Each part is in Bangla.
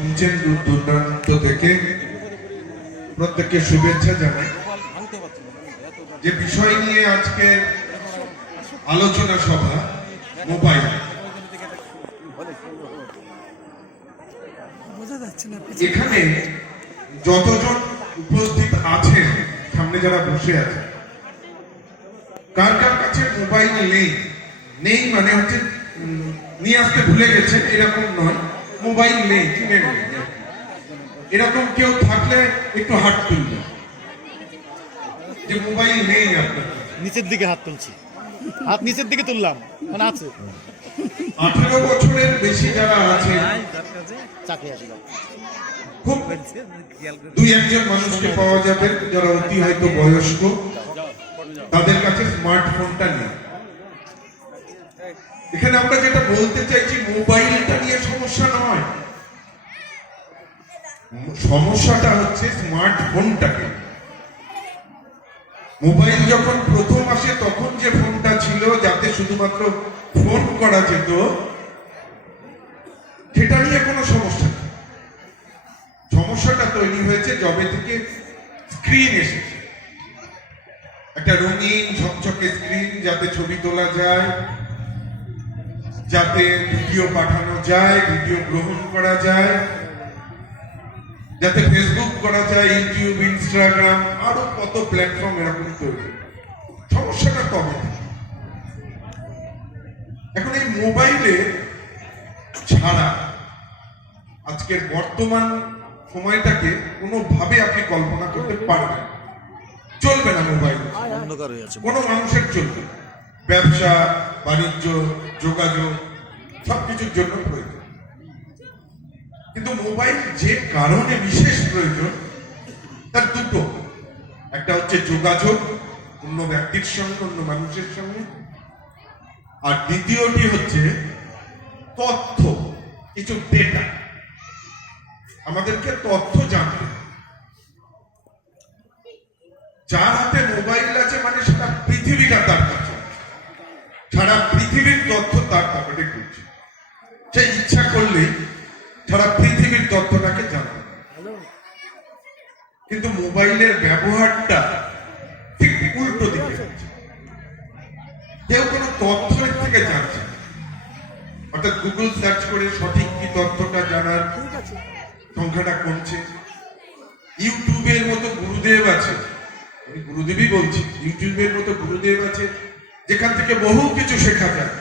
শুনছেন দূর দূরান্ত থেকে, প্রত্যেককে শুভেচ্ছা জানাই। যে বিষয় নিয়ে আজকে আলোচনা সভা, মোবাইল। এখানে যতজন উপস্থিত আছেন, সামনে যারা বসে আছে, কার কার কাছে মোবাইল নেই মানে হচ্ছে নিয়ে আসতে ভুলে গেছেন এরকম নয়, মোবাইল নেই, কিনে নেই। এরকম কেউ থাকলে একটু হাত তুলবে যে মোবাইল নেই আপনার। নিচের দিকে হাত তুলছি, হাত নিচের দিকে তুললাম, মানে আছে। 18 বছরের বেশি যারা আছে, খুব দুই একজন মানুষকে পাওয়া যাবে যারা অতি হয়তো বয়স্ক, তাদের কাছে স্মার্টফোনটা নেই। এখানে আমরা যেটা বলতে চাইছি, মোবাইলটা নিয়ে সমস্যা নয়, সমস্যাটা হচ্ছে স্মার্টফোনটাকে। মোবাইল যখন প্রথম আসে তখন যে ফোনটা ছিল যাতে শুধুমাত্র ফোন করা যেত, সেটা নিয়ে কোনো সমস্যা নেই। সমস্যাটা তৈরি হয়েছে যবে থেকে স্ক্রিন এসেছে, একটা রঙিন ঝকঝকে স্ক্রিন, যাতে ছবি তোলা যায়, যাতে ভিডিও পাঠানো যায়, ভিডিও গ্রহণ করা যায়, যাতে ফেসবুক করা যায়, ইউটিউব, ইনস্টাগ্রাম, আরো কত প্ল্যাটফর্ম এরকম তৈরি। সমস্যাটা কবে? এখন এই মোবাইলে ছাড়া আজকের বর্তমান সময়টাকে কোনোভাবে আপনি কল্পনা করতে পারবেন, চলবে না। মোবাইল কোনো মানুষের চলবে, ব্যবসা বাণিজ্য, যোগাযোগ, সবকিছুর জন্য প্রয়োজন। কিন্তু মোবাইল যে কারণে বিশেষ প্রয়োজন, তার দুটো। একটা হচ্ছে যোগাযোগ অন্য ব্যক্তির সঙ্গে, অন্য মানুষের সঙ্গে, আর দ্বিতীয়টি হচ্ছে তথ্য, কিছু ডেটা। আমাদেরকে তথ্য জানতে, যার হাতে মোবাইল আছে মানে সারা পৃথিবীটা তার কাছে, সারা পৃথিবীর তথ্য তার পকেটে ঘুরছে। সে ইচ্ছা করলেই সারা পৃথিবীর তথ্যটাকে জানবে। কিন্তু মোবাইলের ব্যবহারটা ঠিক উল্টো দিকে হচ্ছে। কেউ কোনো তথ্য থেকে জানছে, অর্থাৎ গুগল সার্চ করে সঠিক কি তথ্যটা জানার সংখ্যাটা কমছে। ইউটিউবের মতো গুরুদেব আছে, আমি গুরুদেবই বলছি, ইউটিউবের মতো গুরুদেব আছে যেখান থেকে বহু কিছু শেখা যায়।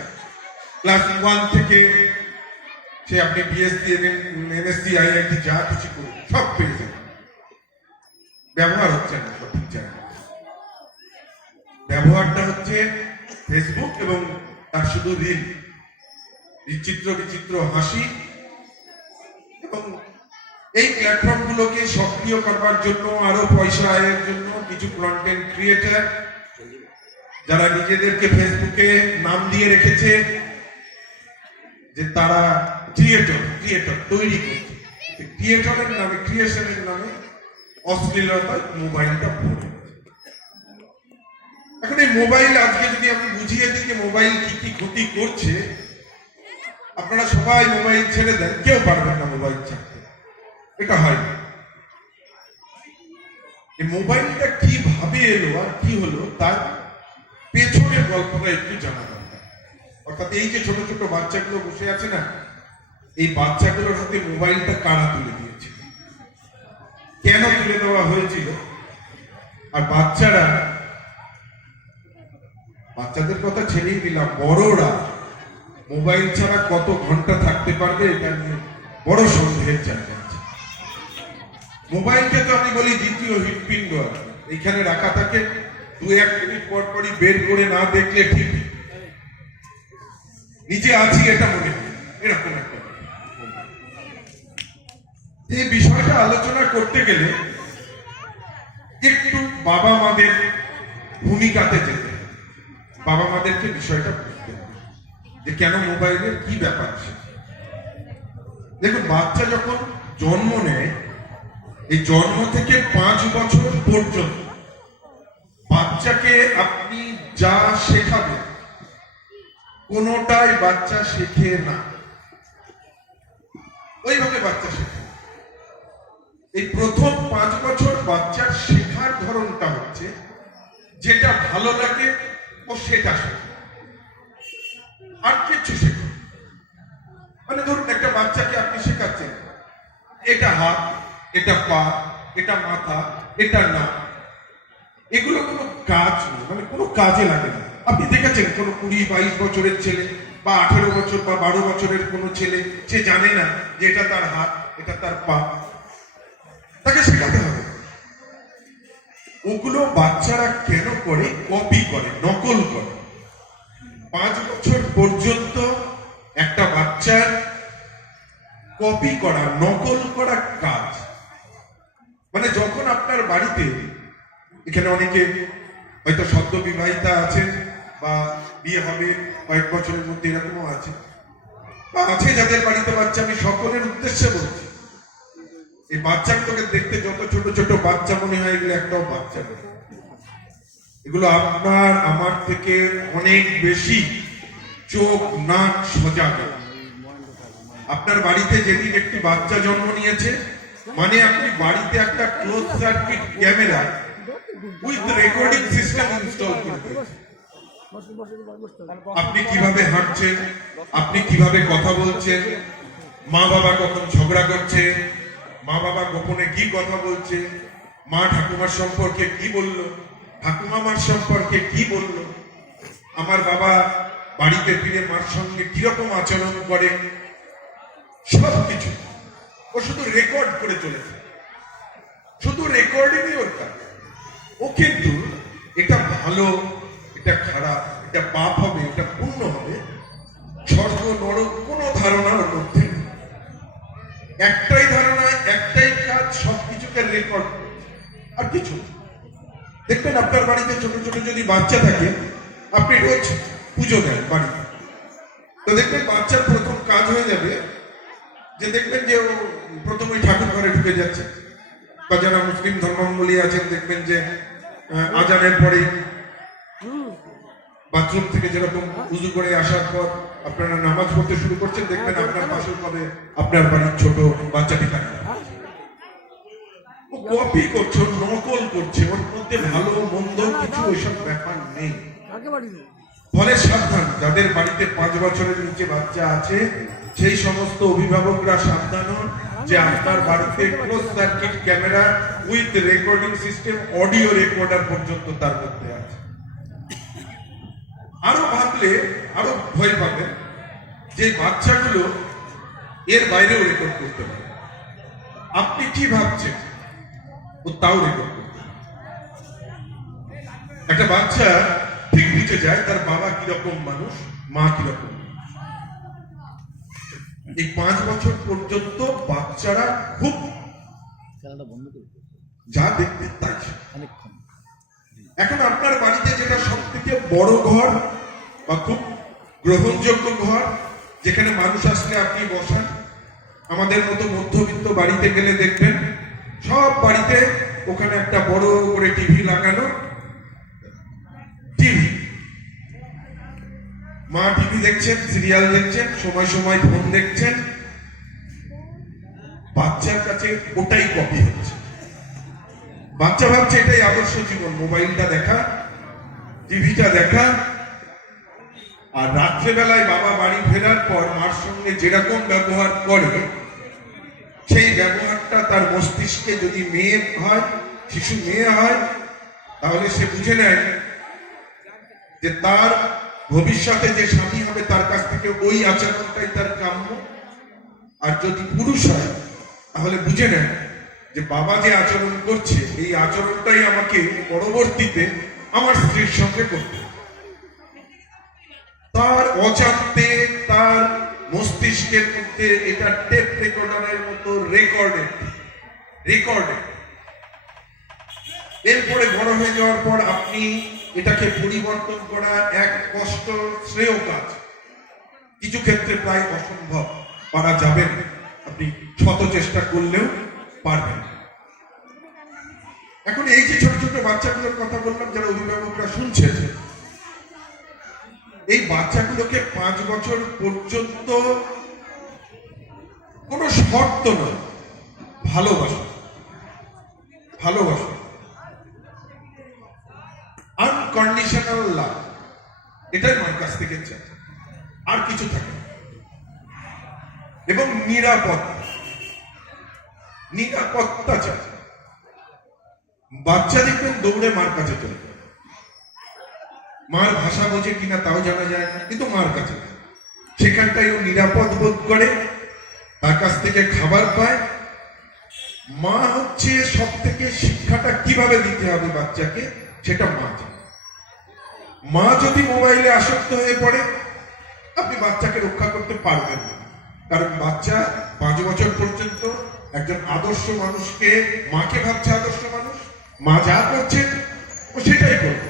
ক্লাস 1 থেকে সে আপনি বিএসসি, এমএসসি, আইআইটি যা কিছু করুন, সব পেয়ে যাবেন। ব্যবহার হচ্ছে না সঠিক জায়গায়। ব্যবহারটা হচ্ছে ফেসবুক এবং তার শুধু রিল, বিচিত্র বিচিত্র হাসি, এবং এই প্ল্যাটফর্ম গুলোকে সক্রিয় করবার জন্য, আরো পয়সা আয়ের জন্য কিছু কন্টেন্ট ক্রিয়েটার যারা নিজেদেরকে ফেসবুকে নাম দিয়ে রেখেছে যে তারা ক্রিয়েটর তৈরি করছে, ক্রিয়েটরের নামে, ক্রিয়েশনের নামে অশ্লীলতায় মোবাইলটা ভরে। এখন এই মোবাইল আজকে যদি আমি বুঝিয়ে দিই যে মোবাইল কি কি ক্ষতি করছে, আপনারা সবাই মোবাইল ছেড়ে দেন, কেউ পারবেন না মোবাইল ছাড়তে, এটা হয় না। এই মোবাইলটা কিভাবে এলো আর কি হলো, তার পেছনের গল্পটা একটু জানা দরকার। অর্থাৎ এই যে ছোট ছোট বাচ্চাগুলো বসে আছে না, এই বাচ্চাগুলোর হাতে মোবাইলটা কারা তুলে দিয়েছিল, কেন তুলে দেওয়া হয়েছিল, আর বাচ্চাদের কথা ছেড়েই দিলাম, বড়রা মোবাইল ছাড়া কত ঘন্টা থাকতে পারবে, এটা নিয়ে বড় সন্দেহের জায়গা আছে। মোবাইলকে তো আমি বলি দ্বিতীয় হৃৎপিণ্ড, এইখানে রাখা থাকে, 2-1 মিনিট পর পরই বের করে না দেখলে ঠিক নিজে আছি এটা মনে হয়, এরকম একটা। এই বিষয়টা আলোচনা করতে গেলে একটু বাবা মাদের ভূমিকাতে যেতে, বাবা মাদেরকে বিষয়টা বুঝতে হবে যে কেন মোবাইলের কি ব্যাপার। দেখুন, বাচ্চা যখন জন্ম নেয়, এই জন্ম থেকে 5 বছর পর্যন্ত বাচ্চাকে আপনি যা শেখাবেন কোনোটাই বাচ্চা শেখে না, ওইভাবে বাচ্চা শেখে। এই প্রথম 5 বছর বাচ্চার শেখার ধরনটা হচ্ছে যেটা ভালো লাগে ও সেটা শেখে, আর কিছু শেখে। মানে ধরুন একটা বাচ্চাকে আপনি শেখাচ্ছেন এটা হাত, এটা পা, এটা মাথা, এটা নাক, এগুলো কোনো কাজ নেই, মানে কোনো কাজে লাগে না। আপনি দেখেছেন কোনো 20-22 বছরের ছেলে বা 18 বছর বা 12 বছরের কোনো ছেলে, সে জানে না যে এটা তার হাত, এটা তার পা, তাকে শেখাতে হবে। ওগুলো বাচ্চারা কেন করে? কপি করে, নকল করে। 5 বছর পর্যন্ত একটা বাচ্চার কপি করা, নকল করা কাজ। মানে যখন আপনার বাড়িতে, এখানে অনেকে হয়তো সদ্য বিবাহিতা আছেন বা বিয়ে হবে কয়েক বছরের মধ্যে, এরকমও আছে বা আছে যাদের বাড়িতে বাচ্চা, আমি সকলের উদ্দেশ্যে বলছি, এই বাচ্চাগুলোকে দেখতে যত ছোট ছোট বাচ্চা মনে হয়, এগুলো একটাও বাচ্চা নয়। এগুলো আপনার আমার থেকে অনেক বেশি চোখ নাক সজাগ। আপনার বাড়িতে যেদিন একটি বাচ্চা জন্ম নিয়েছে, মানে আপনি বাড়িতে একটা close circuit camera with recording system install করতে। আপনি কিভাবে হাঁটছেন, আপনি কিভাবে কথা বলছেন, মা বাবা কখন ঝগড়া করছে, মা বাবা গোপনে কি কথা বলছে, মা ঠাকুমার সম্পর্কে কি বলল, ঠাকুমা মার সম্পর্কে কি বলল, আমার বাবা বাড়িতে ফিরে মার সঙ্গে কিরকম আচরণ করে, সবকিছু ও শুধু রেকর্ড করে চলেছে। শুধু রেকর্ডিংই ওর কাজ। ও কিন্তু এটা ভালো, এটা খারাপ, এটা পাপ হবে, এটা পুণ্য হবে, স্বর্গ নরক কোনো ধারণা ওর মধ্যে নেই। একটাই ধারণা, একটাই কাজ, সবকিছুকে রেকর্ড করে, আর কিছু না। দেখবেন আপনার বাড়িতে ছোট ছোট যদি বাচ্চা থাকে, আপনি রোজ পুজো দেন বাড়িতে, তো দেখবেন বাচ্চার প্রথম কাজ হয়ে যাবে যে দেখবেন যে ও প্রথমে ঠাকুর ঘরে ঢুকে যাচ্ছে, বা যারা মুসলিম ধর্মাবলম্বী আছেন দেখবেন যে আজানের পরে বাথরুম থেকে যেরকম উজু করে আসার পর আপনারা নামাজ পড়তে শুরু করছেন, দেখবেন আপনার পাশে কবে আপনার বাড়ির ছোট বাচ্চাটি থাকে। ও কপি করছে, নকল করছে, ওর মধ্যে ভালো মন্দ কিছু ওইসব ব্যাপার নেই। ফলে সাবধান, যাদের বাড়িতে 5 বছরের নিচে বাচ্চা আছে, সেই সমস্ত অভিভাবকরা সাবধান হন যে আপনার বাড়িতে close circuit camera with recording system, audio recorder পর্যন্ত তার মধ্যে আছে। আরো ভাবলে আরো ভয় পাবেন যে বাচ্চাগুলো এর বাইরেও রেকর্ড করতে পারে। আপনি কি ভাবছেন ও তাও রেকর্ড করতে পারে। একটা বাচ্চা ঠিক বুঝে যায় তার বাবা কিরকম মানুষ, মা কিরকম। এই 5 বছর পর্যন্ত বাচ্চারা খুব যা দেখতে তাই। এখন আপনার বাড়িতে যেটা সব থেকে বড় ঘর বা খুব গ্রহণযোগ্য ঘর, যেখানে মানুষ আসলে আপনি বসান, আমাদের মতো মধ্যবিত্ত বাড়িতে গেলে দেখবেন সব বাড়িতে ওখানে একটা বড় করে টিভি লাগানো। টিভি, মা টিভি দেখছেন, সিরিয়াল দেখছেন, সময় সময় ফোন দেখছেন। বাচ্চার কাছে ওটাই কপি হচ্ছে। বাচ্চা ভাবছে এটাই আদর্শ জীবন, মোবাইলটা দেখা, টিভিটা দেখা। আর রাত্রেবেলায় বাবা বাড়ি ফেরার পর মার সঙ্গে যেরকম ব্যবহার করে, সেই ব্যবহারটা তার মস্তিষ্কে যদি মেয়ে হয়, শিশু মেয়ে হয়, তাহলে সে বুঝে নেয় যে তার ভবিষ্যতে যে স্বামী হবে তার কাছ থেকে ওই আচরণটাই তার কাম্য। আর যদি পুরুষ হয় তাহলে বুঝে নেয় যে বাবা যে আচরণ করছে, এই আচরণটাই আমাকে পরবর্তীতে আমার স্ত্রীর সঙ্গে করতে হবে। তার অজান্তে তার মস্তিষ্কের মধ্যে এটা টেপ রেকর্ডারের মতো রেকর্ডে। এরপরে বড় হয়ে যাওয়ার পর আপনি এটাকে পরিবর্তন করা এক কষ্ট শ্রেয় কাজ, কিছু ক্ষেত্রে প্রায় অসম্ভব, পারা যাবে না, আপনি শত চেষ্টা করলেও পারবেন। এখন এই যে ছোট ছোট বাচ্চাগুলোর কথা বললাম, যারা অভিভাবকরা শুনছেন, এই বাচ্চাগুলোকে 5 বছর পর্যন্ত কোনো শর্ত নয়, ভালোবাসা। ভালোবাসা, আনকন্ডিশনাল লাভ, এটাই মার কাছ থেকে চাই, আর কিছু থাকে না। এবং নিরাপত্তা চাই। বাচ্চা দেখবেন দৌড়ে মার কাছে চলে যায়। মার ভাষা বোঝে কিনা তাও জানা যায় না, কিন্তু মার কাছে যায়। সেখানটায় ও নিরাপদ বোধ করে, তার কাছ থেকে খাবার পায়। মা হচ্ছে সব থেকে শিক্ষাটা কিভাবে দিতে হবে বাচ্চাকে, সেটা মা জানে। মা যদি মোবাইলে আসক্ত হয়ে পড়ে, আপনি বাচ্চাকে রক্ষা করতে পারবেন না। কারণ বাচ্চা 5 বছর পর্যন্ত একজন আদর্শ মানুষকে, মাকে ভাবছে আদর্শ মানুষ, মা যা করছেন ও সেটাই করবে।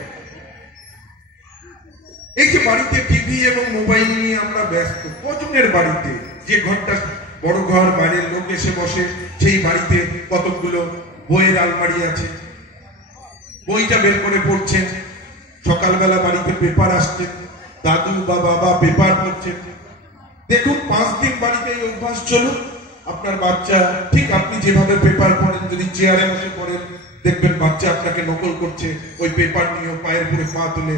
এই যে বাড়িতে টিভি এবং মোবাইল নিয়ে আমরা ব্যস্ত, কজনের বাড়িতে যে ঘরটা বড় ঘর, বাইরের লোক এসে বসে, সেই বাড়িতে কতগুলো বইয়ের আলমারি আছে, বইটা বের করে পড়ছেন। সকালবেলা বাড়িতে পেপার আসছে, দাদু বা বাবা পেপার পড়ছেন। দেখুন 5 দিন বাড়িতে এই অভ্যাস চলুন, আপনার বাচ্চা ঠিক আপনি যেভাবে পেপার পড়েন, যদি চেয়ারে বসে পড়েন, দেখবেন বাচ্চা আপনাকে নকল করছে। ওই পেপার নিয়ে পায়ের উপরে পা তুলে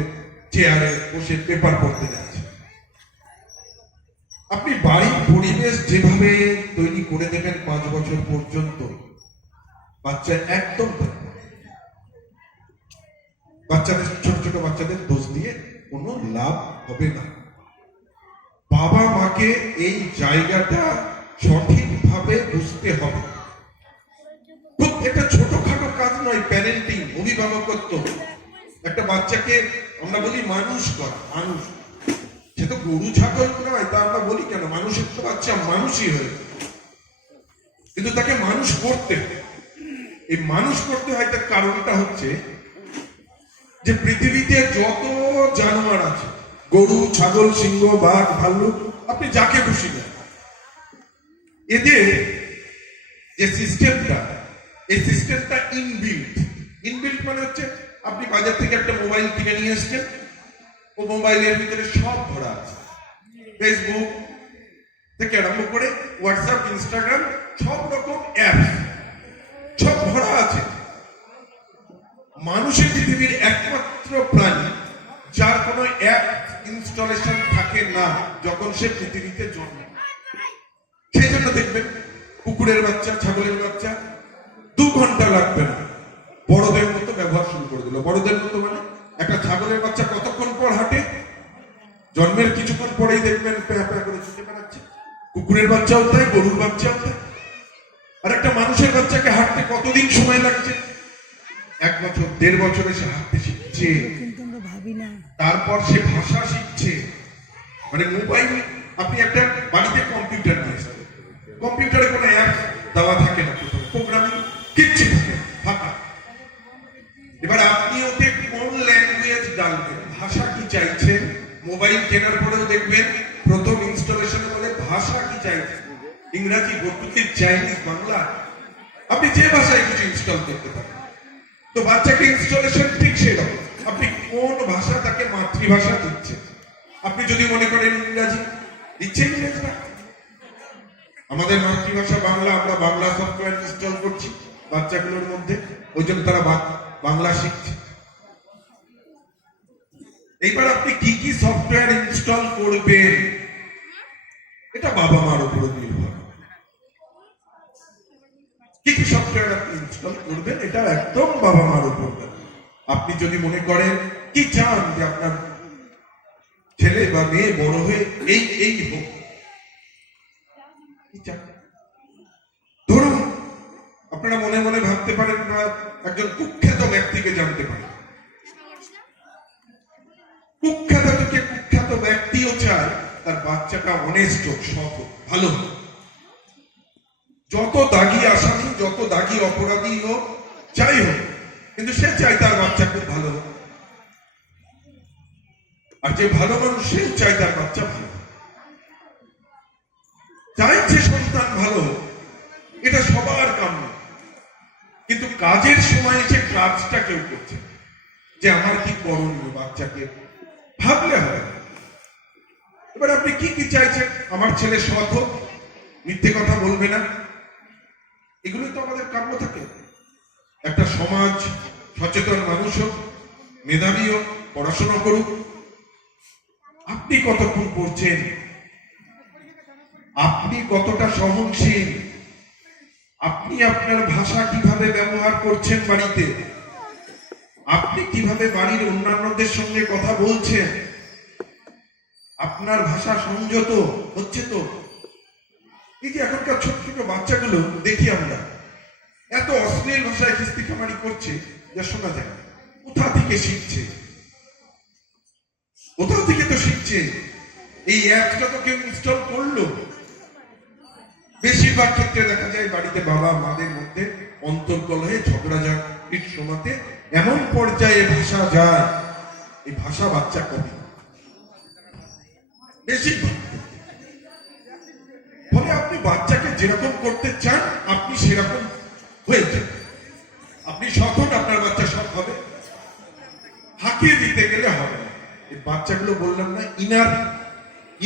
চেয়ারে বসে পেপার পড়তে যাচ্ছে। আপনি বাড়ির পরিবেশ যেভাবে তৈরি করে দেবেন 5 বছর পর্যন্ত, বাচ্চা একদম বাচ্চাদের, ছোট ছোট বাচ্চাদের দোষ দিয়ে কোনো লাভ হবে না। বাবা মাকে এই জায়গাটা সঠিকভাবে বুঝতে হবে। খুব একটা ছোটখাটো কাজ নয় প্যারেন্টিং, অভিভাবকত্ব। একটা বাচ্চাকে আমরা বলি মানুষ করা, মানুষ, সে তো গরু ছাগল নয়, তা আমরা বলি কেন, মানুষের তো বাচ্চা মানুষই হয়েছে, কিন্তু তাকে মানুষ করতে হয়। এই মানুষ করতে হয়, তার কারণটা হচ্ছে যে পৃথিবীতে যত জানোয়ার আছে, গরু, ছাগল, সিংহ, বাঘ, ভাল্লুক, আপনি যাকে খুশি দেন, এদের যে সিস্টেমটা, এই সিস্টেমটা ইনবিল্ট। ইনবিল্ট মানে হচ্ছে আপনি বাজার থেকে একটা মোবাইল কিনে নিয়ে এসছেন, ও মোবাইলের ভিতরে সব ভরা আছে, ফেসবুক থেকে আরম্ভ করে হোয়াটসঅ্যাপ, ইনস্টাগ্রাম, সব রকম অ্যাপস সব ভরা আছে। মানুষের পৃথিবীর একমাত্র প্রাণী যার কোনো অ্যাপ ইনস্টলেশন থাকে না যখন সে পৃথিবীতে জন্মে। সেই জন্য দেখবেন কুকুরের বাচ্চা, ছাগলের বাচ্চা 2 ঘন্টা লাগবে না, বড়দের মতো ব্যবহার শুরু করে দিল। বড়দের মতো মানে একটা ছাগলের বাচ্চা কতক্ষণ পর হাঁটে? জন্মের কিছুক্ষণ পরেই দেখবেন প্যাঁ প্যাঁ করে ছুটে বেড়াচ্ছে। কুকুরের বাচ্চাও তাই, গরুর বাচ্চাও তাই। আর একটা মানুষের বাচ্চাকে হাঁটতে কতদিন সময় লাগছে? 1 বছর, 1.5 বছরে সে হাঁটতে শিখছে, তারপর সে ভাষা শিখছে। মানে মোবাইল, আপনি একটা বাড়িতে কম্পিউটার নিয়ে এসেছেন, কম্পিউটারে কোনো অ্যাপ দেওয়া থাকে না, প্রোগ্রামিং কিচ্ছু থাকে না, ফাঁকা। এবার আপনি ওতে কোন ল্যাঙ্গুয়েজ ডালবেন, ভাষা কি চাইছেন? মোবাইল কেনার পরেও দেখবেন প্রথম ইনস্টলেশনে বলে ভাষা কি চাইছেন, ইংরাজি, পর্তুগিজ, চাইনিজ, বাংলা, আপনি যে ভাষায় কিছু ইনস্টল করতে পারেন। তো বাচ্চাকে ইনস্টলেশন ঠিক সেরকম, আপনি কোন ভাষা তাকে মাতৃভাষা দিচ্ছেন। আপনি যদি মনে করেন ইংরাজি দিচ্ছেন, ইংরেজরা, আমাদের মাতৃভাষা বাংলা, আমরা বাংলা সফটওয়্যার ইনস্টল করছি বাচ্চাগুলোর মধ্যে, ওই জন্য তারা বাংলা শিখছে। এইবার আপনি কি কি সফটওয়্যার ইনস্টল করবেন, এটা বাবা মার উপর নির্ভর। কি কি সফটওয়্যার আপনি ইনস্টল করবেন, এটা একদম বাবা মার উপর। আপনি যদি মনে করেন কি চান যে আপনার ছেলে বা মেয়ে বড় হয়ে এই হোক, কি চান? ধরুন আপনারা মনে মনে ভাবতে পারেন বা একজন কুখ্যাত ব্যক্তিকে জানতে পারেন। কুখ্যাত থেকে কুখ্যাত ব্যক্তিও চায় তার বাচ্চাটা অনেস্ট হোক, সৎ হোক, ভালো হোক। যত দাগী আসামি, যত দাগী অপরাধী হোক, যাই হোক, কিন্তু সে চায় তার বাচ্চা খুব ভালো হোক। আর যে ভালো মানুষ, সেও চায় তার বাচ্চা ভালো, চাইছে সন্তান ভালো হোক, এটা সবার কাম্য। কিন্তু কাজের সময় যে কাজটা কেউ করছে, যে আমার কি করণীয় বাচ্চাকে, ভাবলে হবে না। এবার আপনি কি কি চাইছেন? আমার ছেলে সৎ হোক, মিথ্যে কথা বলবে না, এগুলো তো আমাদের কাম্য থাকে। একটা সমাজ সচেতন মানুষ হোক, মেধাবী হোক, পড়াশোনা করুক। আপনি কতক্ষণ পড়ছেন? আপনি কতটা সহনশীল? আপনি আপনার ভাষা কিভাবে ব্যবহার করছেন বাড়িতে? আপনি কিভাবে বাড়ির অন্যান্যদের সঙ্গে কথা বলছেন? আপনার ভাষা সংযত হচ্ছে তো? এই যে এখনকার ছোট ছোট বাচ্চাগুলো দেখি আমরা, এত অশ্লীল ভাষায় খিস্তি খামারি করছে যা শোনা যায় না। কোথা থেকে শিখছে? কোথা থেকে তো শিখছে? এই অ্যাপটা তো কেউ ইনস্টল করলো। বেশিরভাগ ক্ষেত্রে দেখা যায় বাড়িতে বাবা মাদের মধ্যে অন্তর্কলহে ঝগড়াঝাটির সময়তে এমন পর্যায়ে ভাষা যায়, এই ভাষা বাচ্চা কপি বেশিরভাগ। ফলে আপনি বাচ্চাকে যেরকম করতে চান আপনি সেরকম হয়ে যান। আপনি সখন আপনার বাচ্চা সব হবে, হাঁকিয়ে দিতে গেলে হবে না। এই বাচ্চাগুলো বললাম না, ইনার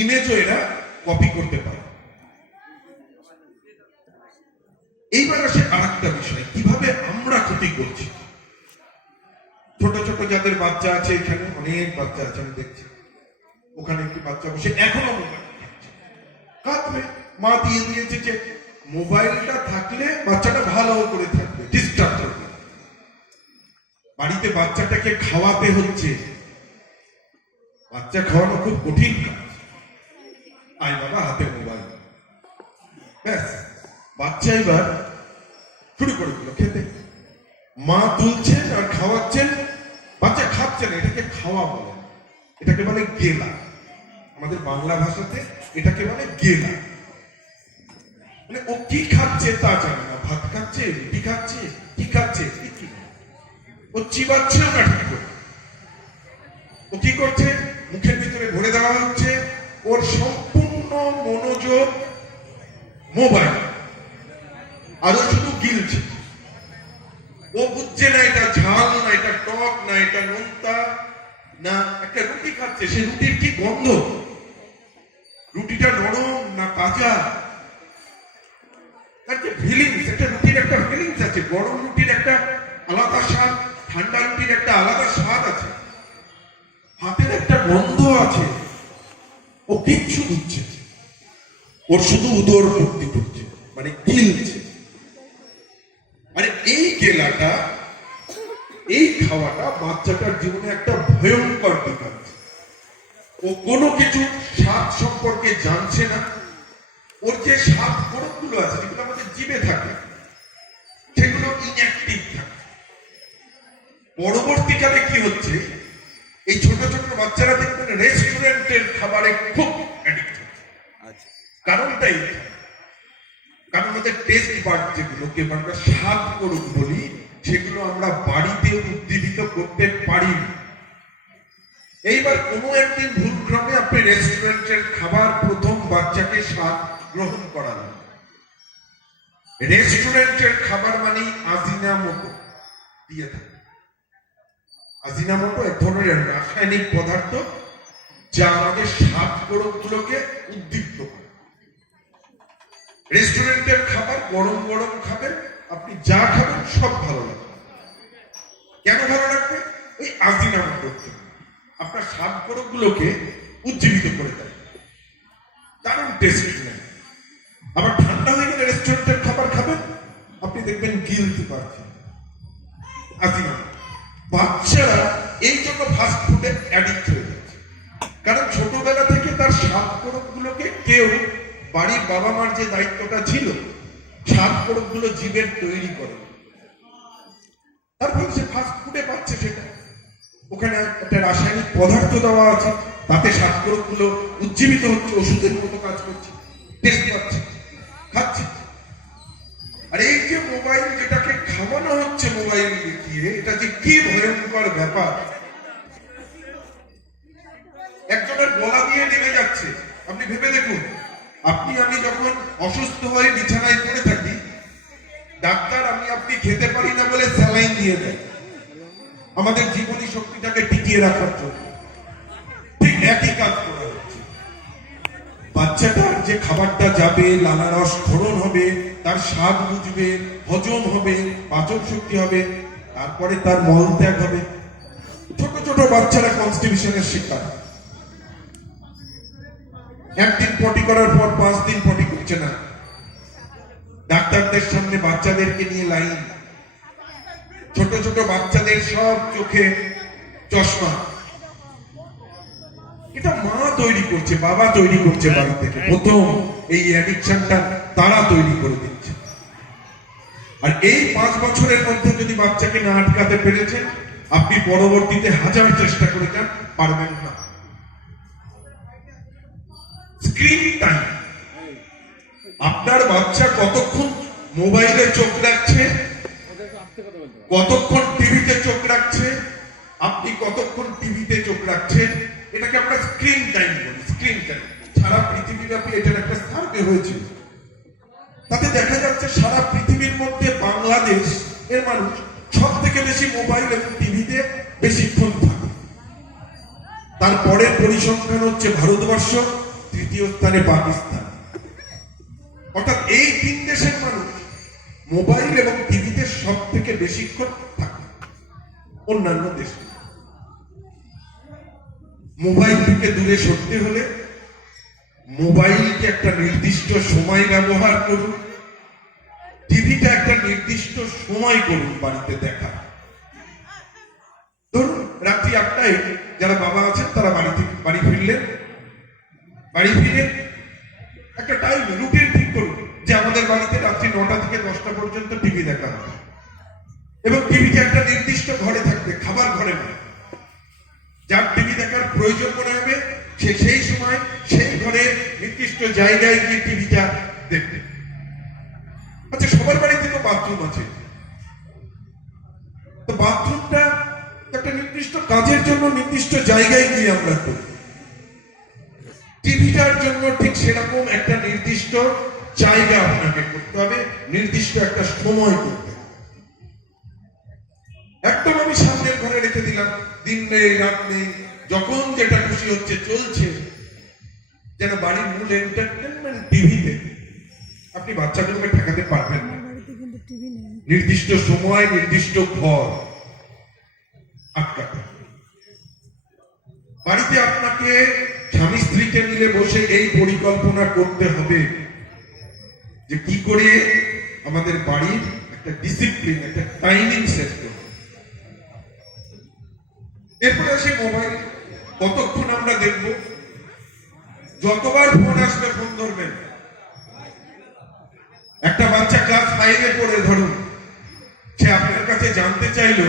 ইমেজও এরা কপি করতে পারে। এইবার আসে আর একটা বিষয়, কিভাবে আমরা ক্ষতি করছি। ছোট ছোট যাদের বাচ্চা আছে, এখানে অনেক বাচ্চা আছে আমি দেখছি, ওখানে একটি বাচ্চা বসে এখনো মোবাইল কাঁদবে। মা দিয়ে দিয়েছে যে মোবাইলটা থাকলে বাচ্চাটা ভালো করে থাকবে, ডিস্টার্ব করবে। বাড়িতে বাচ্চাটাকে খাওয়াতে হচ্ছে, বাচ্চা খাওয়ানো খুব কঠিন কাজ। আয় বাবা হাতে মোবাইল, ব্যাস বাচ্চা এবার শুরু করে দিল খেতে। মা তুলছেন আর খাওয়াচ্ছেন, বাচ্চা খাচ্ছেন। এটাকে খাওয়া বলে, এটাকে বলে গেলা। আমাদের বাংলা ভাষাতে এটাকে বলে গেলা। মানে ও কি খাচ্ছে তা জানে না, ভাত খাচ্ছে, রুটি খাচ্ছে, কি খাচ্ছে কি, ও চিবাচ্ছেও না ঠিক করে। ও কি করছে? মুখের ভিতরে ভরে দেওয়া হচ্ছে, ওর সম্পূর্ণ মনোযোগ মোবাইল, আর ও শুধু গিলছে। ও বুঝছে না এটা ঝাল, না এটা টক, না এটা নোনতা, না একটা রুটি খাচ্ছে, সে রুটির কি গন্ধ, রুটিটা নরম না তাজা, তার যে ফিলিংস, একটা রুটির একটা ফিলিংস আছে। গরম রুটির একটা আলাদা স্বাদ, ঠান্ডা রুটির একটা আলাদা স্বাদ আছে, হাতের একটা গন্ধ আছে। ও কিচ্ছু দিচ্ছে, ওর শুধু উদর ভর্তি করছে, মানে গিলছে। মানে এই গেলাটা, এই খাওয়াটা বাচ্চাটার জীবনে একটা ভয়ঙ্কর বিপদ। ও কোনো কিছু স্বাদ সম্পর্কে জানছে না। ওর যে স্বাদ কোরকগুলো আছে, যেগুলো আমাদের জিভে থাকে, সেগুলো ইনঅ্যাক্টিভ থাকে। পরবর্তীকালে কি হচ্ছে, এই ছোট ছোট বাচ্চারা দেখবেন রেস্টুরেন্টের খাবারে খুব অ্যাডিক্ট হচ্ছে। কারণটাই, কারণ ওদের টেস্ট বার্ড যেগুলোকে আমরা স্বাদ করুক বলি, সেগুলো আমরা বাড়িতে উদ্দীপিত করতে পারি। এইবার কোনো একদিন ভুলক্রমে আপনি রেস্টুরেন্টের খাবার প্রথম বাচ্চাকে স্বাদ গ্রহণ করালেন। রেস্টুরেন্টের খাবার মানে আজিনামোটো দিয়ে থাকে। আজিনামোটো এক ধরনের রাসায়নিক পদার্থ যা আমাদের স্বাদ কোরকগুলোকে উদ্দীপ্ত করে। রেস্টুরেন্টের খাবার গরম গরম খাবেন, আপনি যা খাবেন সব ভালো লাগবে। কেন ভালো লাগবে? ওই আজিনামোটো আপনার স্বাদ কোরকগুলোকে উজ্জীবিত করে দেয়, দারুণ টেস্ট নেয়। আবার ঠান্ডা হয়ে গেলে রেস্টুরেন্টের খাবার খাবেন, আপনি দেখবেন গিলতে পারছেন। আজিনামোটো। বাচ্চারা এই জন্য ফাস্ট ফুডে অ্যাডিক্ট হয়ে যাচ্ছে, কারণ ছোটবেলা থেকে তার স্বাদ কোরকগুলোকে কেউ, বাড়ির বাবা মার যে দায়িত্বটা ছিল, স্বাদ কোরকগুলো জীবের তৈরি করে, তারপর সে ফাস্ট ফুডে পাচ্ছে সেটা। ওখানে একটা রাসায়নিক পদার্থ দেওয়া আছে, তাতে স্বাদ কোরকগুলো উজ্জীবিত হচ্ছে, ওষুধের মতো কাজ করছে, টেস্ট পাচ্ছে, খাচ্ছে। আর এই যে মোবাইল যেটাকে খাওয়ানো হচ্ছে মোবাইল দেখিয়ে, এটা যে কি ভয়ঙ্কর ব্যাপার। একজনের গলা দিয়ে নেমে যাচ্ছে, আপনি ভেবে দেখুন। আপনি আমি যখন অসুস্থ হয়ে বিছানায় পড়ে থাকি, ডাক্তার আমি আপনি খেতে পারি না বলে স্যালাইন দিয়ে দেয় আমাদের জীবনী শক্তিটাকে টিকিয়ে রাখার জন্য। ঠিক একই কাজ করা হচ্ছে। বাচ্চাটার যে খাবারটা যাবে, লালা রস ক্ষরণ হবে, তার স্বাদ বুঝবে, হজম হবে, পাচন শক্তি হবে, তারপরে তার মল ত্যাগ হবে। ছোট ছোট বাচ্চারা কনস্টিটিউশনের শিকার। একদিন পটি করার পর 5 দিন পটি করছে না, ডাক্তারদের সামনে বাচ্চাদেরকে নিয়ে লাইন। ছোট ছোট বাচ্চাদের সব চোখে চশমা। এটা মা তৈরি করছে, বাবা তৈরি করছে বাড়ি থেকে। প্রথম এই অ্যাডিকশনটা তারা তৈরি করে দিচ্ছে। আর এই 5 বছরের মধ্যে যদি বাচ্চাকে না আটকাতে পেরেছেন, আপনি পরবর্তীতে 1000 চেষ্টা করে যান, পারবেন না। স্ক্রিন টাইম, আপনার বাচ্চা কতক্ষণ মোবাইলে চোখ রাখছে, কতক্ষণ টিভিতে চোখ রাখছে, আপনি কতক্ষণ টিভিতে চোখ রাখছেন, এটাকে আমরা স্ক্রিন টাইম বলি। স্ক্রিন টাইম সারা পৃথিবীব্যাপী এটার একটা সার্ভে হয়েছিল। তাতে দেখা যাচ্ছে সারা পৃথিবীর মধ্যে বাংলাদেশ এর মানুষ সব থেকে বেশি মোবাইল এবং টিভিতে বেশিক্ষণ থাকে। তারপরের পরিসংখ্যান হচ্ছে ভারতবর্ষ, তৃতীয় স্থানে পাকিস্তান। অর্থাৎ এই 3 দেশের মানুষ মোবাইল এবং টিভিতে সব থেকে বেশিক্ষণ থাকে অন্যান্য দেশে। মোবাইল থেকে দূরে সরতে হলে মোবাইলকে একটা নির্দিষ্ট সময় ব্যবহার করুন, টিভিটা একটা নির্দিষ্ট সময় করুন বাড়িতে দেখা। ধরুন রাত্রি 8টায় যারা বাবা আছেন তারা বাড়ি ফিরলেন, বাড়ি ফিরে একটা টাইম রুটিন ঠিক করুন যে আমাদের বাড়িতে রাত্রি 9টা থেকে 10টা পর্যন্ত টিভি দেখা হবে, এবং টিভিটা একটা নির্দিষ্ট ঘরে থাকবে, খাবার ঘরে না। যার টিভি দেখার প্রয়োজন মনে হবে সে সেই সময় সেই ঘরে নির্দিষ্ট জায়গায় গিয়ে টিভিটা দেখবে। আচ্ছা, সবার বাড়িতে তো বাথরুম আছে, তো বাথরুমটা একটা নির্দিষ্ট কাজের জন্য নির্দিষ্ট জায়গায় গিয়ে আমরা করি। টিভিটার জন্য ঠিক সেরকম একটা নির্দিষ্ট জায়গা আপনাকে করতে হবে, নির্দিষ্ট একটা সময় করতে হবে। একদম আমি সামনের ঘরে রেখে দিলাম, দিন নেই রাত নেই, যখন যেটা খুশি হচ্ছে চলছে, যেন বাড়ির মূল এন্টারটেনমেন্ট টিভিতে। আপনি বাচ্চাগুলোকে ঠেকাতে পারবেন না। নির্দিষ্ট সময়, নির্দিষ্ট ঘর আটকাতে। বাড়িতে আপনাকে স্বামী স্ত্রীকে মিলে বসে এই পরিকল্পনা করতে হবে যে কি করে আমাদের বাড়ির একটা ডিসিপ্লিন, একটা টাইমিং সেট করবে। এরপরে আসে মোবাইল। কতক্ষণ আমরা দেখব, যতবার ফোন আসবে ফোন ধরবেন। একটা বাচ্চা ক্লাস 5-এ পড়ে, ধরুন সে আপনার কাছে জানতে চাইলো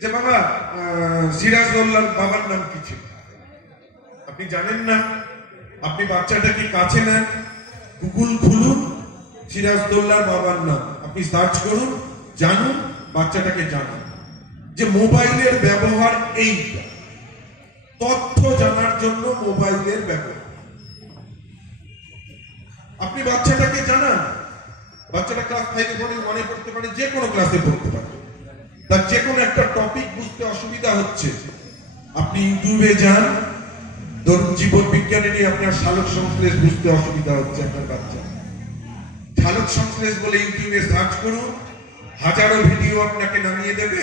যে বাবা সিরাজউদ্দৌলার বাবার নাম কি ছিল। আপনি জানেন না, আপনি বাচ্চাটাকে কাছে নেন, গুগল খুলুন, সিরাজউদ্দৌলার বাবার নাম আপনি সার্চ করুন, জানুন, বাচ্চাটাকে জানুন যে মোবাইলের ব্যবহার এইটা। তথ্য জানার জন্য মোবাইলের ব্যবহার। আপনি বাচ্চাটাকে জানান, বাচ্চাটা ক্লাস 5-এ পড়ে, 1-এ পড়তে পারে, যে কোনো ক্লাসে পড়তে পারে, তার যে কোনো একটা টপিক বুঝতে অসুবিধা হচ্ছে, আপনি ইউটিউবে যান। ধরুন জীবন বিজ্ঞানে নিয়ে আপনার সালোক সংশ্লেষ বুঝতে অসুবিধা হচ্ছে আপনার বাচ্চা, সালোক সংশ্লেষ বলে ইউটিউবে সার্চ করুন, হাজারো ভিডিও আপনাকে নামিয়ে দেবে।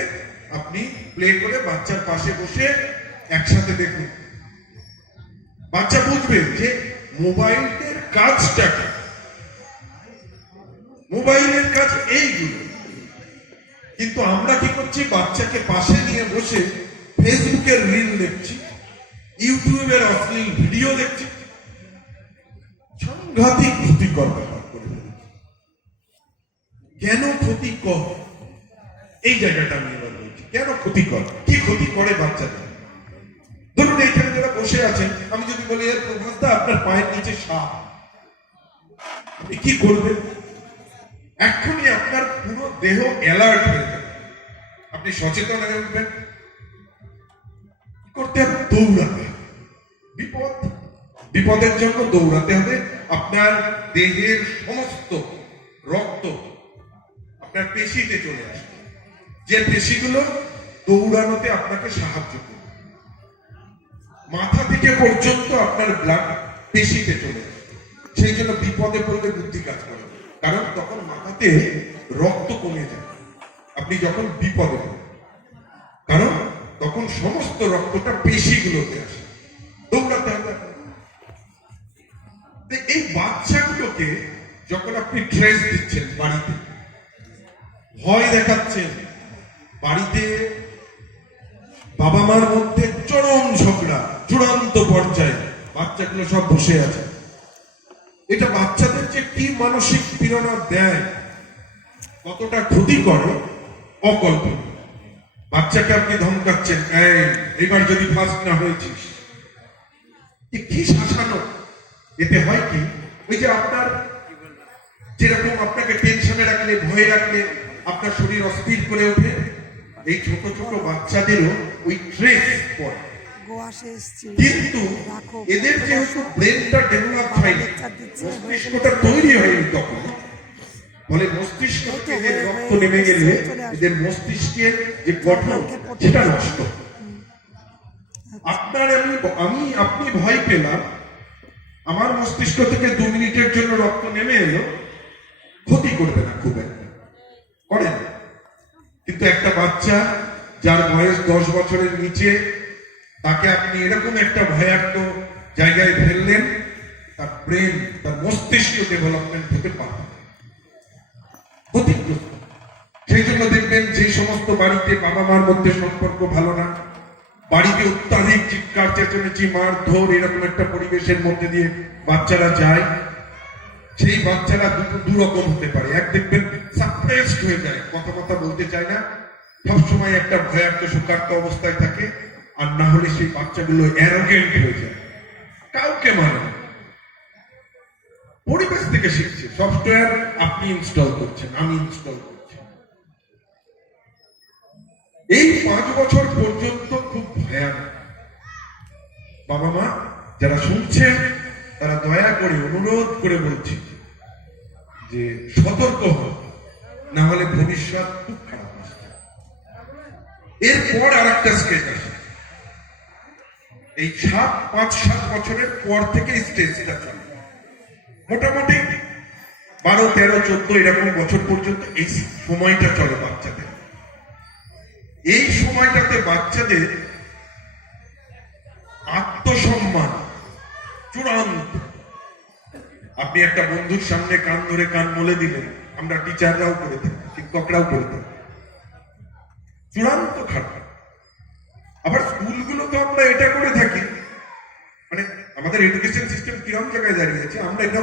আপনি প্লে করে বাচ্চার পাশে বসে একসাথে দেখুন। বাচ্চা বুঝবে যে মোবাইলের কাজটা কি, মোবাইলের কাজ এইগুলো। কিন্তু আমরা কি করছি, বাচ্চাকে পাশে নিয়ে বসে ফেসবুকের রিল দেখছি, ইউটিউবের অশ্লীল ভিডিও দেখছি। সাংঘাতিক ক্ষতিকর ব্যাপার করে ফেলেছি। কেন ক্ষতিকর, এই জায়গাটা আমি এবার বলছি। কেন ক্ষতিকর, কি ক্ষতি করে বাচ্চাদের? ধরুন এইখানে যারা বসে আছেন, আমি যদি বলি এর প্রভাবটা আপনার পায়ের নিচে সাপ, আপনি কি করবেন? এক্ষুনি আপনার পুরো দেহ অ্যালার্ট হয়ে যাবে, আপনি সচেতন হয়ে উঠবেন। করতে হবে, দৌড়াতে। বিপদের জন্য দৌড়াতে হবে। আপনার দেহের সমস্ত রক্ত আপনার পেশিতে চলে আসবে, যে পেশিগুলো দৌড়ানোতে আপনাকে সাহায্য করবে। মাথা থেকে পর্যন্ত আপনার ব্লাড পেশিতে চলে যায়। সেই জন্য বিপদে পড়লে বুদ্ধি কাজ করে, কারণ তখন মাথাতে রক্ত কমে যায় আপনি যখন বিপদে পড়েন, কারণ তখন সমস্ত রক্তটা পেশিগুলোতে আসে, দৌড়াতে হবে। তো এই বাচ্চাগুলোকে যখন আপনি ট্রেস দিচ্ছেন, বাড়িতে ভয় দেখাচ্ছেন, বাড়িতে বাবা মার মধ্যে চরম ঝগড়া চূড়ান্ত পর্যায়ে, বাচ্চাগুলো সব বসে আছে, এটা বাচ্চাদের যে কি মানসিক পীড়না দেয়, কতটা ক্ষতি করে অকল্পনীয়। বাচ্চাকে আপনি ধমকাচ্ছেন, এবার যদি ফার্স্ট না হয়েছিস, কি শাসানো। এতে হয় কি, ওই যে আপনার যেরকম আপনাকে টেনশনে রাখলে, ভয়ে রাখলে আপনার শরীর অস্থির করে ওঠে, এই ছোট ছোট বাচ্চাদেরও ওই ট্রেস পড়ে। কিন্তু এদের যেহেতু ব্রেনটা ডেভেলপ হয়নি, মস্তিষ্কটা তৈরি হয়নি তখন, ফলে মস্তিষ্ক থেকে এদের রক্ত নেমে গেলে এদের মস্তিষ্কের যে গঠন সেটা নষ্ট। আপনি ভয় পেলাম, আমার মস্তিষ্ক থেকে 2 মিনিটের জন্য রক্ত নেমে এলো, ক্ষতি করবে না খুব একটা, করে না। কিন্তু একটা বাচ্চা যার বয়স 10 বছরের নিচে, তাকে আপনি এরকম একটা ভয়ার্থ জায়গায় ফেললেন, তার ব্রেন, তার মস্তিষ্ক ডেভেলপমেন্ট হতে পারবে ক্ষতিগ্রস্ত। সেই জন্য দেখবেন যে সমস্ত বাড়িতে বাবা মার মধ্যে সম্পর্ক ভালো না, বাড়িতে অত্যাধিক চিৎকার চেঁচামেচি, মারধর, এরকম একটা পরিবেশের মধ্যে দিয়ে বাচ্চারা যায়, সেই বাচ্চারা দুরকম হতে পারে। এক দেখবেন সাপ্রেসড হয়ে যায়, কথা বলতে চায় না, সবসময় একটা ভয়ার্থ শোকার্ত অবস্থায় থাকে, আর না হলে সেই বাচ্চাগুলো অ্যারোগেন্ট হয়ে যায়, কাউকে মানে না। পরিবেশ থেকে শিখছে, সফটওয়্যার আপনি ইনস্টল করছেন, আমি ইনস্টল করছি। এই 5 বছর পর্যন্ত খুব ভয়ানক। বাবা মা যারা শুনছেন, তারা দয়া করে অনুরোধ করে বলছি যে সতর্ক হন, না হলে ভবিষ্যৎ খুব খারাপ আসবে। এরপর আর একটা স্টেজ আসে, এই 5-7 বছরের পর থেকে স্টেজটা চলে, মোটামুটি 12, 13, 14 এরকম বছর পর্যন্ত এই সময়টা চলে বাচ্চাদের। এই সময়টাতে বাচ্চাদের আত্মসম্মান চূড়ান্ত। আপনি একটা বন্ধুর সামনে কান ধরে কান মলে দিলেন, আমরা টিচাররাও করে থাকি, শিক্ষকরাও করে থাকি, চূড়ান্ত খারাপ। আবার স্কুলগুলো তো আমরা এটা করে থাকি, মানে আমাদের এডুকেশন সিস্টেম কিরম জায়গায় দাঁড়িয়েছে, আমরা এটা